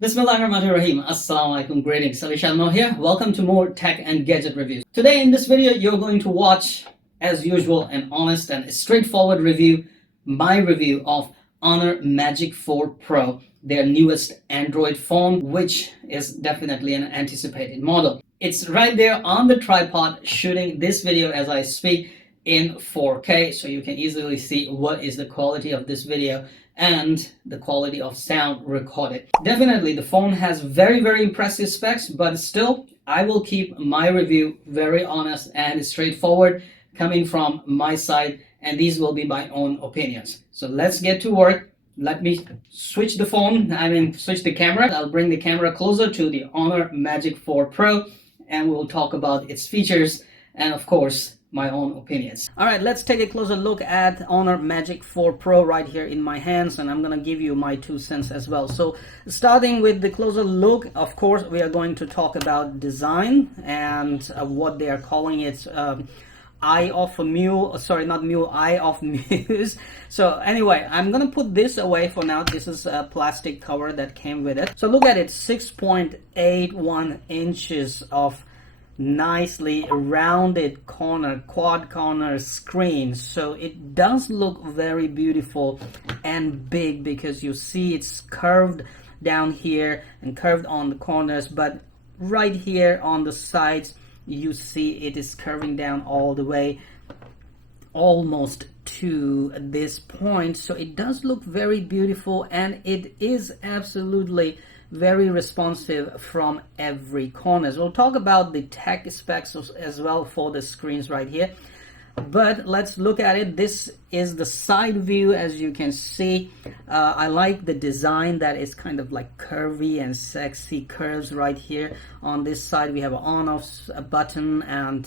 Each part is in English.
Bismillahirrahmanirrahim. Assalamu alaikum. Greetings. Alishanmao here. Welcome to more tech and gadget reviews. Today in this video, you're going to watch, as usual, an honest and straightforward review, my review of Honor Magic 4 Pro, their newest Android phone, which is definitely an anticipated model. It's right there on the tripod shooting this video as I speak in 4K, so you can easily see what is the quality of this video and the quality of sound recorded. Definitely the phone has very impressive specs, but still I will keep my review very honest and straightforward coming from my side, and these will be my own opinions. So let's get to work. Let me switch the switch the camera. I'll bring the camera closer to the Honor Magic 4 Pro and we'll talk about its features and of course my own opinions. All right, let's take a closer look at Honor Magic 4 Pro right here in my hands, and I'm gonna give you my 2 cents as well. So starting with the closer look, of course we are going to talk about design and what they are calling it, eye of a mule, sorry, not mule, eye of muse. So anyway, I'm gonna put this away for now. This is a plastic cover that came with it. So look at it, 6.81 inches of nicely rounded quad corner screen. So it does look very beautiful and big because you see it's curved down here and curved on the corners, but right here on the sides you see it is curving down all the way almost to this point. So it does look very beautiful and it is absolutely very responsive from every corner. So we'll talk about the tech specs as well for the screens right here, but let's look at it. This is the side view. As you can see, I like the design that is kind of like curvy and sexy curves right here. On this side we have an on-off button and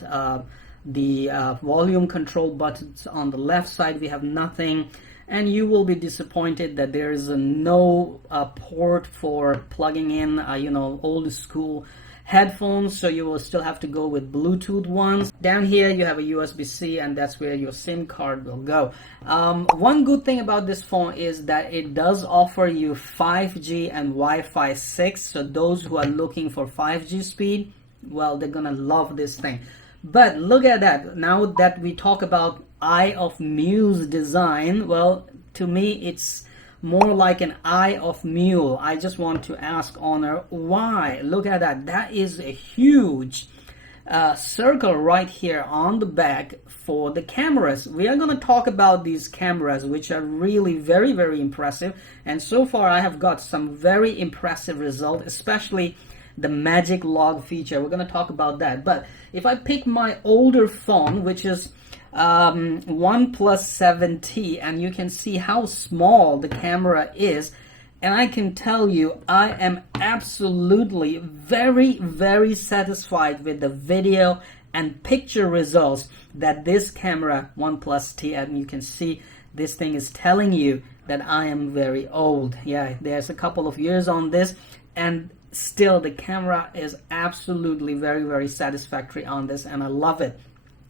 the volume control buttons. On the left side we have nothing, and you will be disappointed that there is no port for plugging in old school headphones, so you will still have to go with Bluetooth ones. Down here you have a USB-C, and that's where your SIM card will go. One good thing about this phone is that it does offer you 5G and Wi-Fi 6, so those who are looking for 5G speed, well, they're gonna love this thing. But look at that. Now that we talk about eye of muse design, well, to me it's more like an eye of mule. I just want to ask Honor why. Look at that. That is a huge circle right here on the back for the cameras. We are going to talk about these cameras, which are really very impressive, and so far I have got some very impressive results, especially the magic log feature. We're going to talk about that. But if I pick my older phone, which is OnePlus 7T, and you can see how small the camera is, and I can tell you I am absolutely very satisfied with the video and picture results that this camera OnePlus T, and you can see this thing is telling you that I am very old. Yeah, there's a couple of years on this, and still the camera is absolutely very satisfactory on this, and I love it.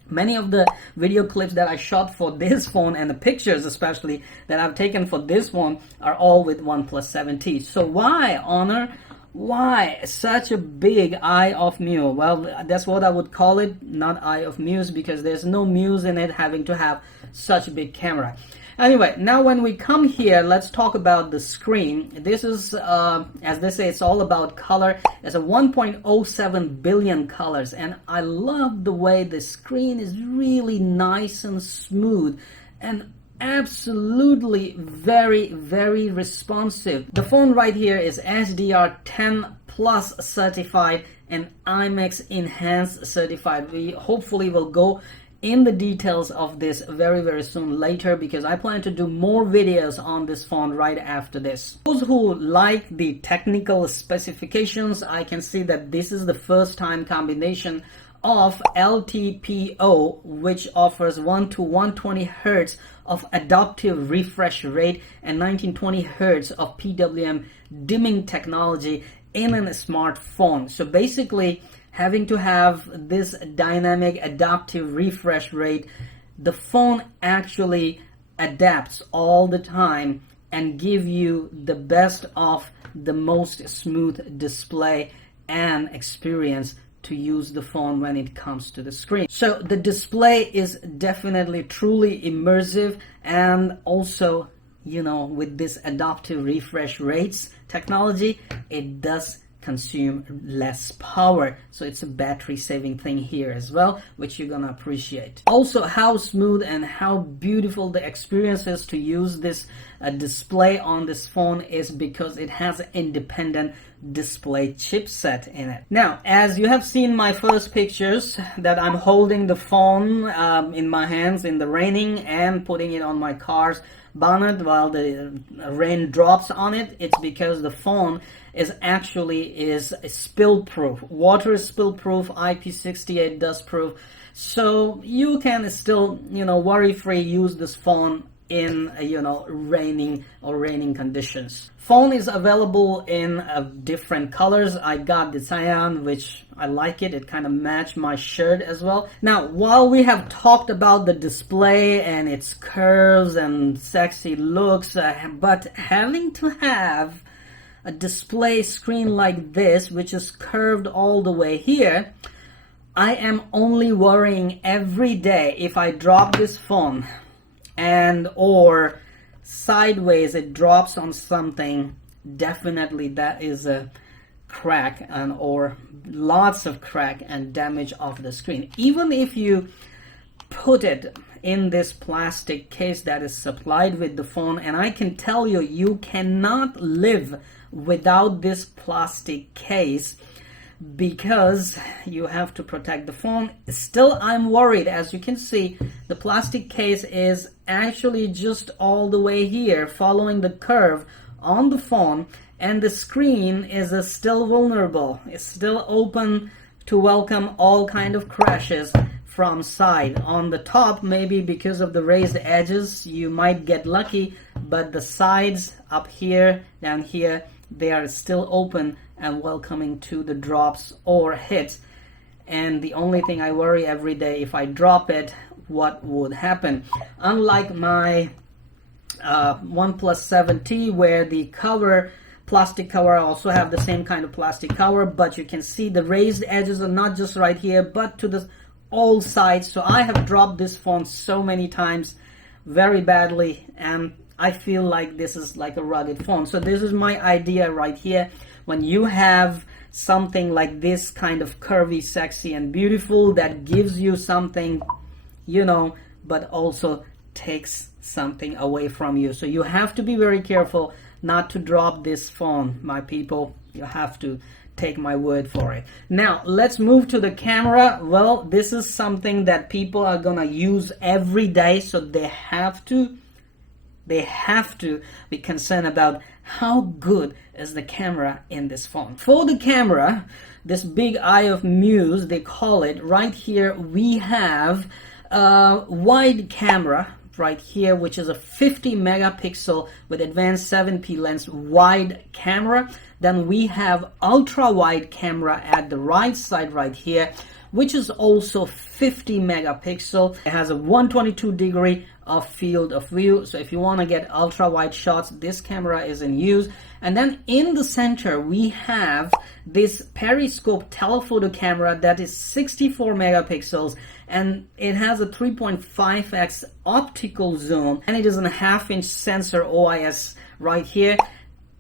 Many of the video clips that I shot for this phone, and the pictures especially that I've taken for this one, are all with OnePlus 7T. So why, Honor? Why such a big eye of mule? Well, that's what I would call it, not eye of muse, because there's no muse in it having to have such a big camera. Anyway, now when we come here, let's talk about the screen. This is, as they say, it's all about color. There's a 1.07 billion colors, and I love the way the screen is really nice and smooth and absolutely very responsive. The phone right here is HDR10 Plus certified and IMAX Enhanced certified. We hopefully will go in the details of this very soon later, because I plan to do more videos on this phone right after this. Those who like the technical specifications, I can see that this is the first time combination of LTPO, which offers 1 to 120 Hz of adaptive refresh rate and 1920 Hz of PWM dimming technology in a smartphone. So basically, having to have this dynamic adaptive refresh rate, the phone actually adapts all the time and give you the best of the most smooth display and experience to use the phone when it comes to the screen. So the display is definitely truly immersive, and also, you know, with this adaptive refresh rates technology, it does consume less power, so it's a battery saving thing here as well, which you're gonna appreciate. Also, how smooth and how beautiful the experience is to use this display on this phone is because it has an independent display chipset in it. Now, as you have seen my first pictures that I'm holding the phone in my hands in the raining and putting it on my car's bonnet while the rain drops on it, it's because the phone is spill proof. Water is spill proof, IP68 dust proof, so you can still, you know, worry free use this phone in raining conditions. Phone is available in different colors. I got the cyan, which I like it kind of matched my shirt as well. Now, while we have talked about the display and its curves and sexy looks, but having to have a display screen like this, which is curved all the way here, I am only worrying every day if I drop this phone and or sideways it drops on something, definitely that is a crack and or lots of crack and damage of the screen. Even if you put it in this plastic case that is supplied with the phone, and I can tell you, you cannot live without this plastic case because you have to protect the phone. Still, I'm worried. As you can see, the plastic case is actually just all the way here following the curve on the phone, and the screen is still vulnerable. It's still open to welcome all kind of crashes from side. On the top, maybe because of the raised edges, you might get lucky, but the sides up here, down here, they are still open and welcoming to the drops or hits. And the only thing I worry every day, if I drop it, what would happen? Unlike my OnePlus 7T, where the cover, plastic cover, I also have the same kind of plastic cover, but you can see the raised edges are not just right here, but to the all sides. So I have dropped this phone so many times very badly, and I feel like this is like a rugged phone. So this is my idea right here. When you have something like this kind of curvy, sexy and beautiful that gives you something, you know, but also takes something away from you. So you have to be very careful not to drop this phone, my people. You have to take my word for it. Now let's move to the camera. Well, this is something that people are gonna use every day, so they have to be concerned about how good is the camera in this phone. For the camera, this big eye of Muse, they call it, right here we have a wide camera right here, which is a 50 megapixel with advanced 7p lens wide camera. Then we have ultra wide camera at the right side right here, which is also 50 megapixel. It has a 122-degree of field of view. So if you want to get ultra wide shots, this camera is in use. And then in the center, we have this periscope telephoto camera that is 64 megapixels, and it has a 3.5x optical zoom, and it is a half-inch sensor OIS right here.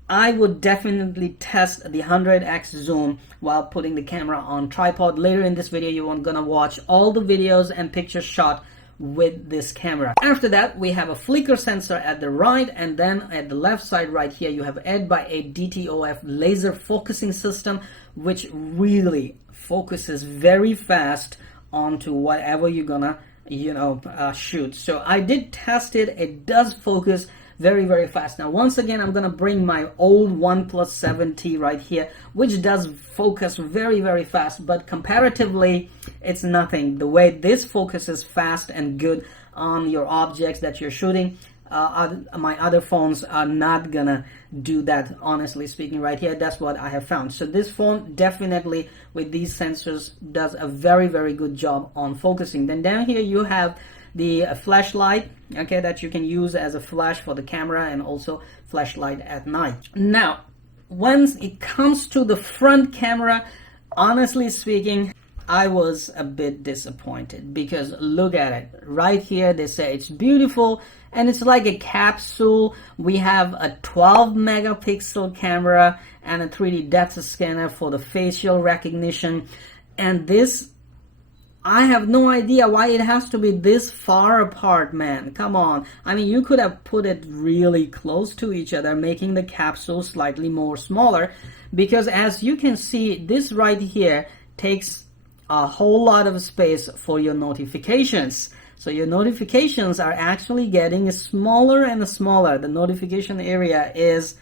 I would definitely test the 100x zoom while putting the camera on tripod. Later in this video, you're gonna watch all the videos and pictures shot with this camera. After that, we have a flicker sensor at the right, and then at the left side right here, you have Ed by 8 DTOF laser focusing system, which really focuses very fast onto whatever you're gonna shoot. So I did test it. It does focus very, very fast. Now, once again, I'm gonna bring my old OnePlus 7T right here, which does focus very, very fast, but comparatively, it's nothing. The way this focuses fast and good on your objects that you're shooting, my other phones are not gonna do that, honestly speaking. Right here, that's what I have found. So this phone definitely with these sensors does a very, very good job on focusing. Then down here you have the flashlight, okay, that you can use as a flash for the camera, and also flashlight at night. Now once it comes to the front camera, honestly speaking, I was a bit disappointed, because look at it right here. They say it's beautiful and it's like a capsule. We have a 12 megapixel camera and a 3D depth scanner for the facial recognition, and this, I have no idea why it has to be this far apart, man. Come on. I mean, you could have put it really close to each other, making the capsule slightly more smaller, because as you can see, this right here takes a whole lot of space for your notifications. So your notifications are actually getting smaller and smaller. The notification area is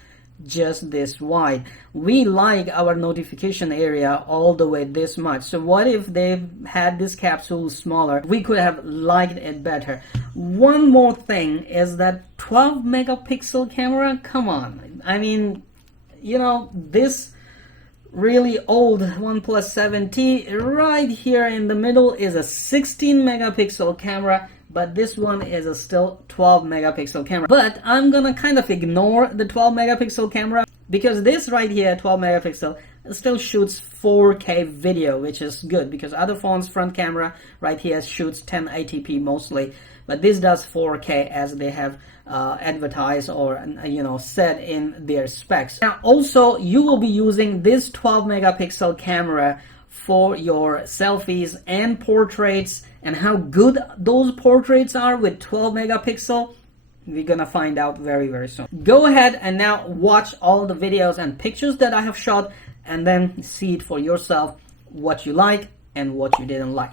just this wide. We like our notification area all the way this much. So what if they had this capsule smaller? We could have liked it better. One more thing is that 12 megapixel camera. Come on. I mean, you know, this really old OnePlus 7T right here in the middle is a 16 megapixel camera, but this one is a still 12 megapixel camera. But I'm gonna kind of ignore the 12 megapixel camera, because this right here, 12 megapixel, still shoots 4K video, which is good, because other phones front camera right here shoots 1080p mostly, but this does 4K as they have advertised or said in their specs. Now also you will be using this 12 megapixel camera for your selfies and portraits, and how good those portraits are with 12 megapixel, we're gonna find out very, very soon. Go ahead and now watch all the videos and pictures that I have shot, and then see it for yourself, what you like and what you didn't like.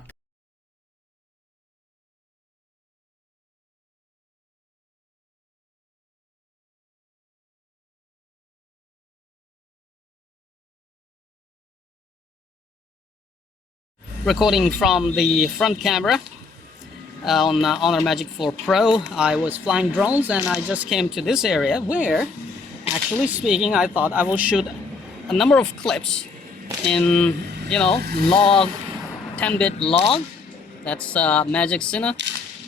Recording from the front camera on Honor Magic 4 Pro. I was flying drones and I just came to this area where, actually speaking, I thought I will shoot a number of clips in, log, 10-bit log. That's Magic Cine,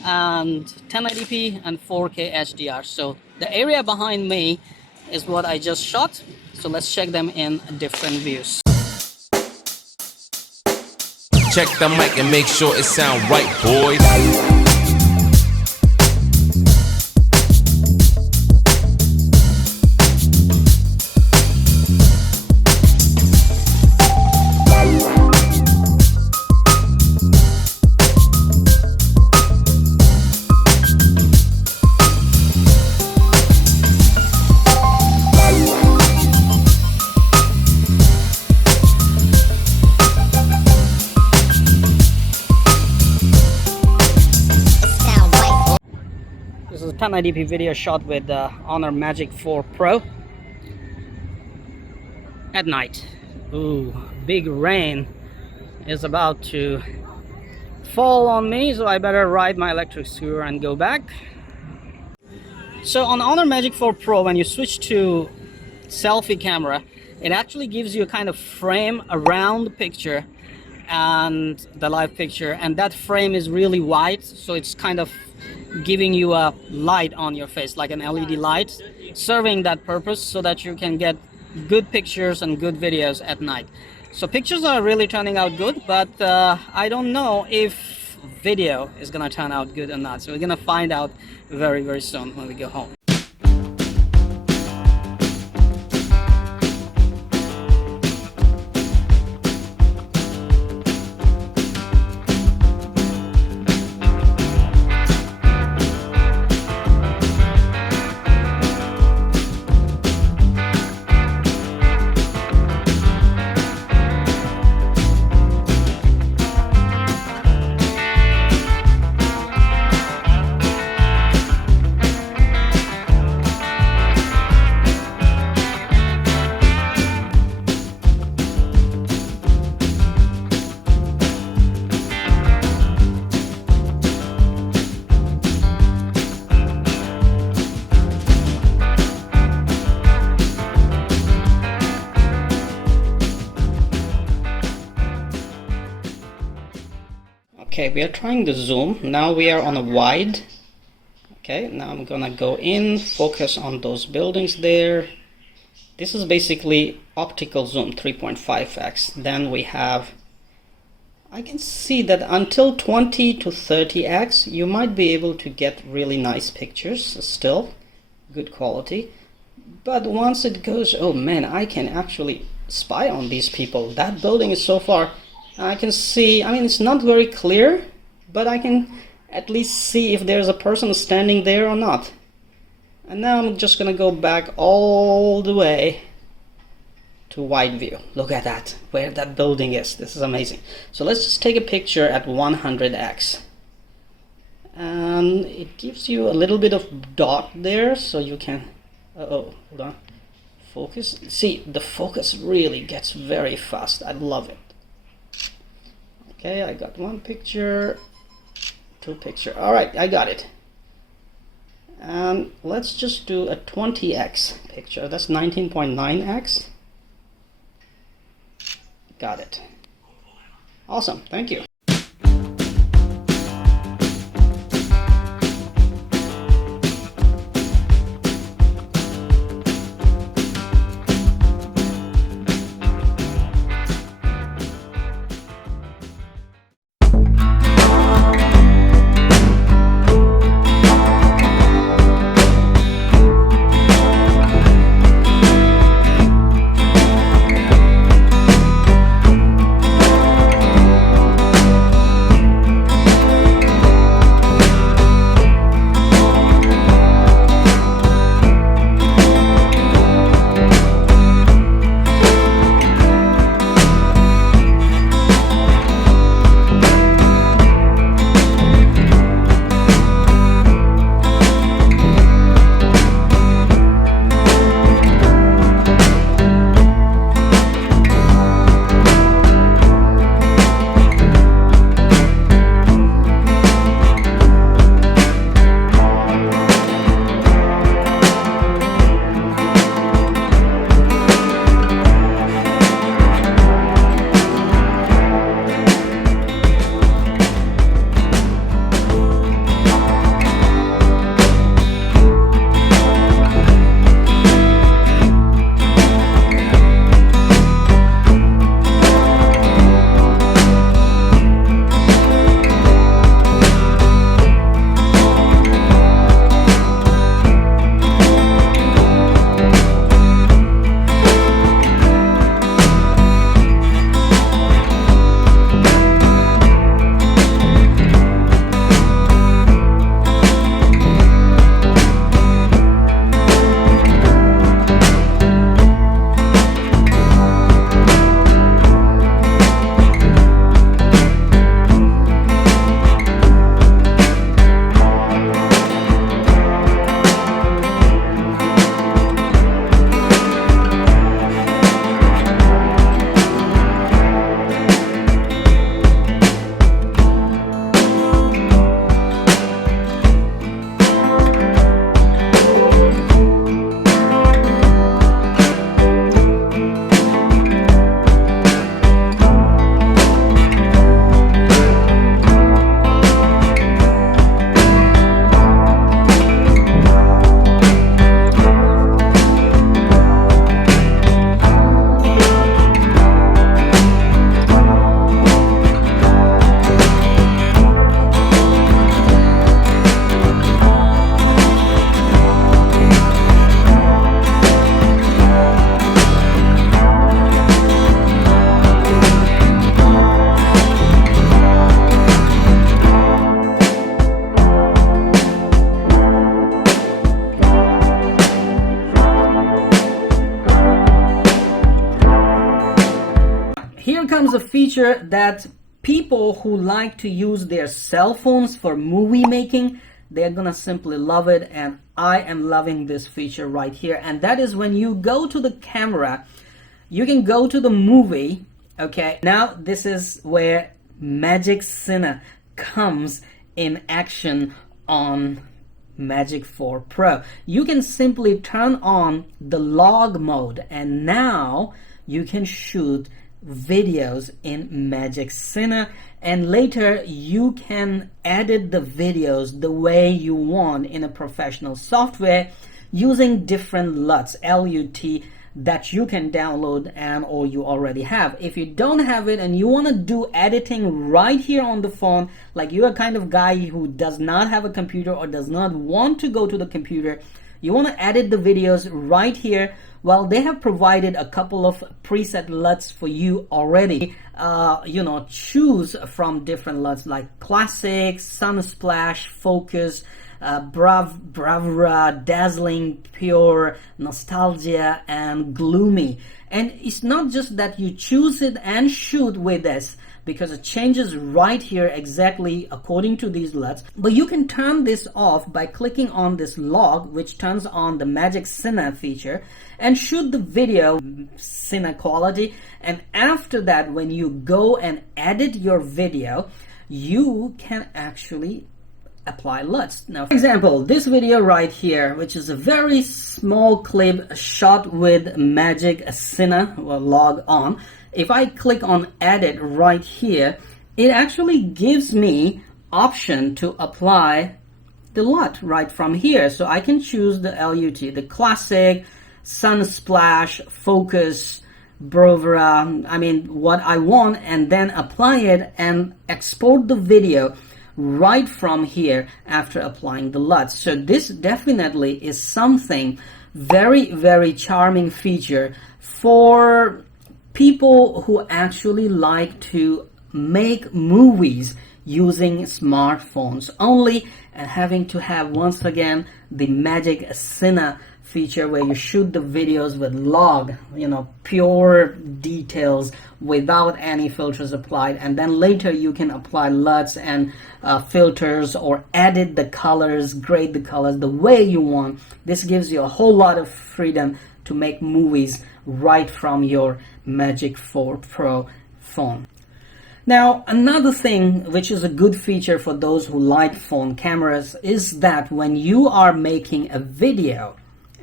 and 1080p and 4K HDR. So the area behind me is what I just shot. So let's check them in different views. Check the mic and make sure it sound right, boys. This is a 1080p video shot with the Honor Magic 4 Pro at night. Ooh, big rain is about to fall on me, so I better ride my electric scooter and go back. So on Honor Magic 4 Pro, when you switch to selfie camera, it actually gives you a kind of frame around the picture and the live picture, and that frame is really wide, so it's kind of giving you a light on your face, like an LED light, serving that purpose so that you can get good pictures and good videos at night. So pictures are really turning out good, but I don't know if video is gonna turn out good or not. So we're gonna find out very, very soon when we go home. Okay, we are trying the zoom. Now we are on a wide. Okay, now I'm gonna go in, focus on those buildings there. This is basically optical zoom 3.5x. Then we have, I can see that until 20 to 30x you might be able to get really nice pictures, still good quality. But once it goes, oh man, I can actually spy on these people. That building is so far, I can see, I mean, it's not very clear, but I can at least see if there's a person standing there or not. And now I'm just gonna go back all the way to wide view. Look at that, where that building is. This is amazing. So let's just take a picture at 100x. And it gives you a little bit of dot there, so you can, hold on, focus. See, the focus really gets very fast. I love it. Okay, I got one picture, two picture. All right, I got it. And let's just do a 20x picture. That's 19.9x. Got it. Awesome, thank you. Here comes a feature that people who like to use their cell phones for movie making, they're gonna simply love it, and I am loving this feature right here. And that is when you go to the camera, you can go to the movie. Okay, now this is where Magic4 comes in action on Magic4 Pro. You can simply turn on the log mode, and now you can shoot videos in Magic4, and later you can edit the videos the way you want in a professional software using different LUTs, LUT, that you can download and or you already have. If you don't have it and you want to do editing right here on the phone, like you're a kind of guy who does not have a computer or does not want to go to the computer, you want to edit the videos right here, well, they have provided a couple of preset LUTs for you already. Choose from different LUTs like Classic, Sunsplash, Focus, Bravura, Dazzling, Pure, Nostalgia, and Gloomy. And it's not just that you choose it and shoot with this, because it changes right here exactly according to these LUTs. But you can turn this off by clicking on this log, which turns on the Magic Cine feature, and shoot the video Cine quality. And after that, when you go and edit your video, you can actually apply LUTs. Now, for example, this video right here, which is a very small clip shot with Magic Cine log on, if I click on edit right here, it actually gives me option to apply the LUT right from here. So I can choose the LUT, the Classic, Sunsplash, Focus, Bravura, what I want, and then apply it and export the video right from here after applying the LUTs. So this definitely is something very, very charming feature for people who actually like to make movies using smartphones only, and having to have once again the Magic Cine feature where you shoot the videos with log, pure details without any filters applied, and then later you can apply LUTs and filters or edit the colors, grade the colors the way you want. This gives you a whole lot of freedom to make movies right from your Magic 4 Pro phone. Now, another thing which is a good feature for those who like phone cameras is that when you are making a video,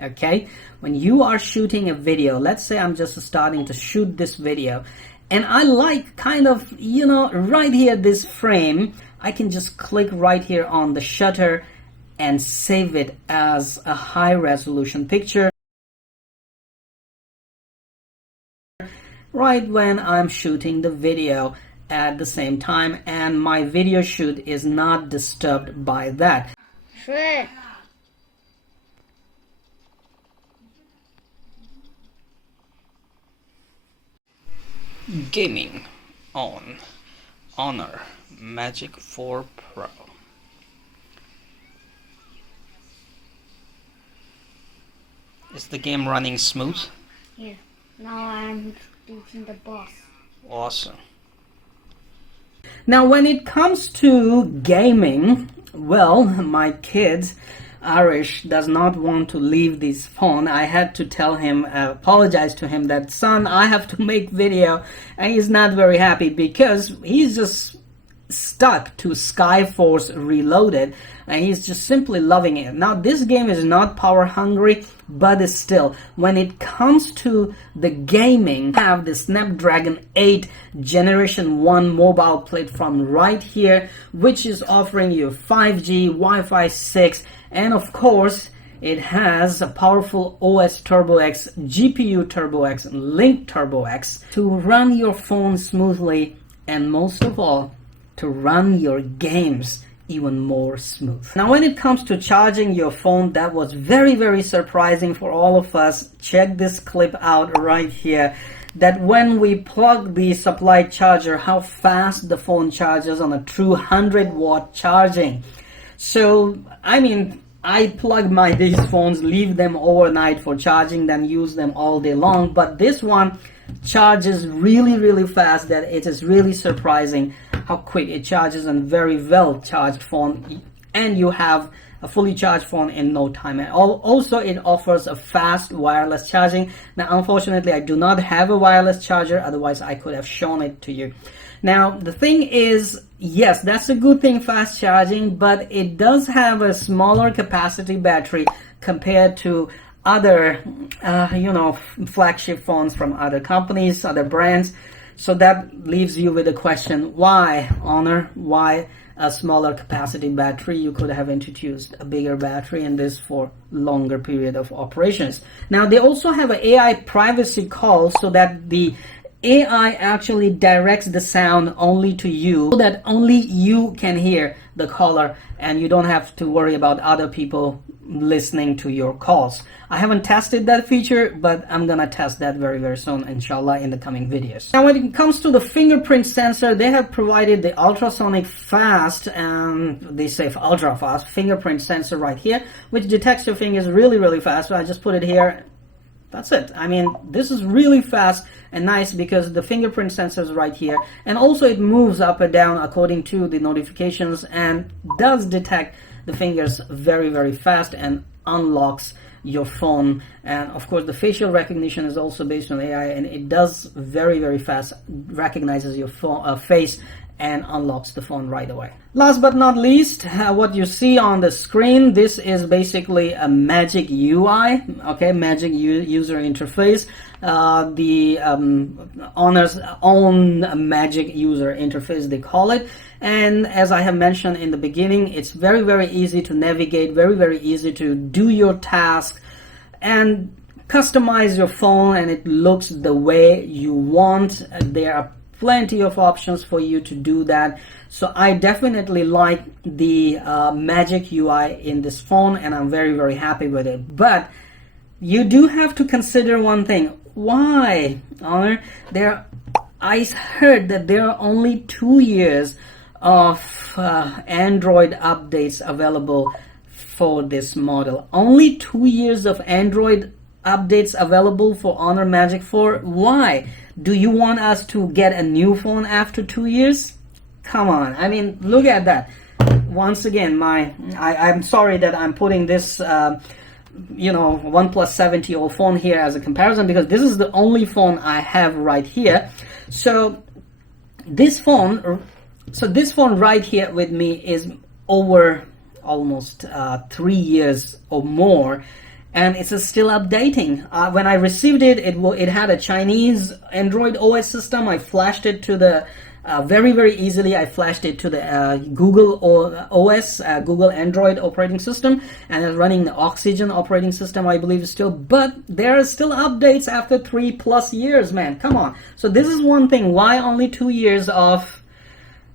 okay, when you are shooting a video, let's say I'm just starting to shoot this video, and I like kind of, right here, this frame, I can just click right here on the shutter and save it as a high resolution picture right when I'm shooting the video at the same time, and my video shoot is not disturbed by that. Sure. Gaming on Honor Magic 4 Pro. Is the game running smooth? Yeah. Now I'm teaching the boss. Awesome. Now, when it comes to gaming, well, my kid Arish does not want to leave this phone. I had to tell him, apologize to him that, son, I have to make video, and he's not very happy because he's just stuck to Skyforce Reloaded, and he's just simply loving it. Now, this game is not power hungry, but still, when it comes to the gaming, I have the Snapdragon 8 Generation 1 mobile platform right here, which is offering you 5G, Wi-Fi 6, and of course, it has a powerful OS Turbo X, GPU Turbo X, and Link Turbo X to run your phone smoothly, and most of all, to run your games even more smooth. Now, when it comes to charging your phone, that was very, very surprising for all of us. Check this clip out right here, that when we plug the supply charger, how fast the phone charges on a true 100-watt charging. So, I plug these phones, leave them overnight for charging, then use them all day long. But this one charges really, really fast, that it is really surprising how quick it charges, and very well charged phone, and you have a fully charged phone in no time at all. Also, it offers a fast wireless charging. Now, unfortunately, I do not have a wireless charger, otherwise I could have shown it to you. Now, the thing is, yes, that's a good thing, fast charging, but it does have a smaller capacity battery compared to other, flagship phones from other companies, other brands. So that leaves you with the question, why Honor? Why a smaller capacity battery? You could have introduced a bigger battery and this for longer period of operations. Now they also have an AI privacy call so that the AI actually directs the sound only to you, so that only you can hear the caller and you don't have to worry about other people listening to your calls. I haven't tested that feature, but I'm gonna test that very, very soon, inshallah, in the coming videos. Now, when it comes to the fingerprint sensor, they have provided the ultrasonic fast, and they say ultra fast fingerprint sensor right here, which detects your fingers really, really fast. So I just put it here. That's it. I mean, this is really fast and nice because the fingerprint sensor is right here, and also it moves up and down according to the notifications and does detect the fingers very, very fast and unlocks your phone. And of course the facial recognition is also based on AI, and it does very, very fast, recognizes your phone, face, and unlocks the phone right away. Last but not least, what you see on the screen, this is basically a Magic UI, okay, Magic user interface, the Honor's own Magic user interface, they call it. And as I have mentioned in the beginning, it's very, very easy to navigate, very, very easy to do your task and customize your phone, and it looks the way you want. There are plenty of options for you to do that. So I definitely like the Magic UI in this phone, and I'm very, very happy with it. But you do have to consider one thing. Why, Honor? I heard that there are only 2 years of Android updates available for this model. Only 2 years of Android updates available for Honor Magic 4. Why? Do you want us to get a new phone after 2 years? Come on, I mean, look at that. Once again, I'm sorry that I'm putting this OnePlus 7T phone here as a comparison, because this is the only phone I have right here. So this phone right here with me is over almost 3 years or more, and it's still updating. When I received it, it had a Chinese Android OS system. I flashed it to the very, very easily. I flashed it to the Google OS, Google Android operating system, and it's running the Oxygen operating system, I believe, still. But there are still updates after 3+ years, man. Come on. So this is one thing. Why only 2 years of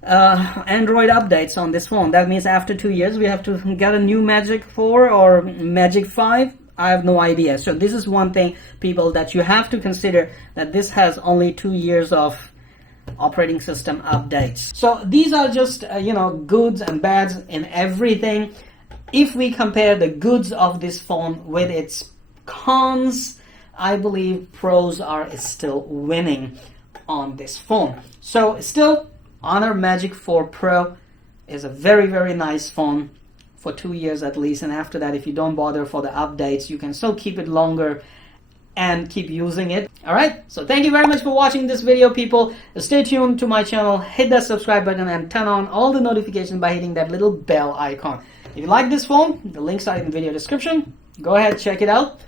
Android updates on this phone? That means after 2 years we have to get a new Magic 4 or Magic 5. I have no idea. So this is one thing, people, that you have to consider, that this has only 2 years of operating system updates. So these are just goods and bads in everything. If we compare the goods of this phone with its cons, I believe pros are still winning on this phone. So still, Honor Magic 4 Pro is a very, very nice phone for 2 years at least, and after that, if you don't bother for the updates, you can still keep it longer and keep using it. Alright, so thank you very much for watching this video, people. Stay tuned to my channel, hit that subscribe button, and turn on all the notifications by hitting that little bell icon. If you like this phone, the links are in the video description. Go ahead, check it out,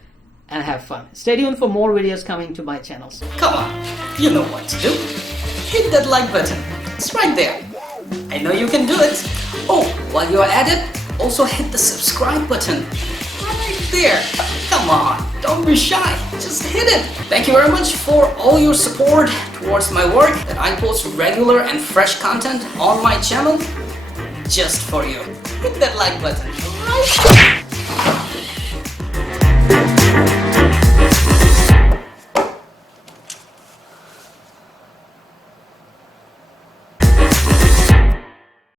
and have fun. Stay tuned for more videos coming to my channel. So come on, you know what to do. Hit that like button. It's right there. I know you can do it. Oh, while you're at it, also hit the subscribe button right there. Come on, don't be shy, just hit it. Thank you very much for all your support towards my work, that I post regular and fresh content on my channel just for you. Hit that like button right there.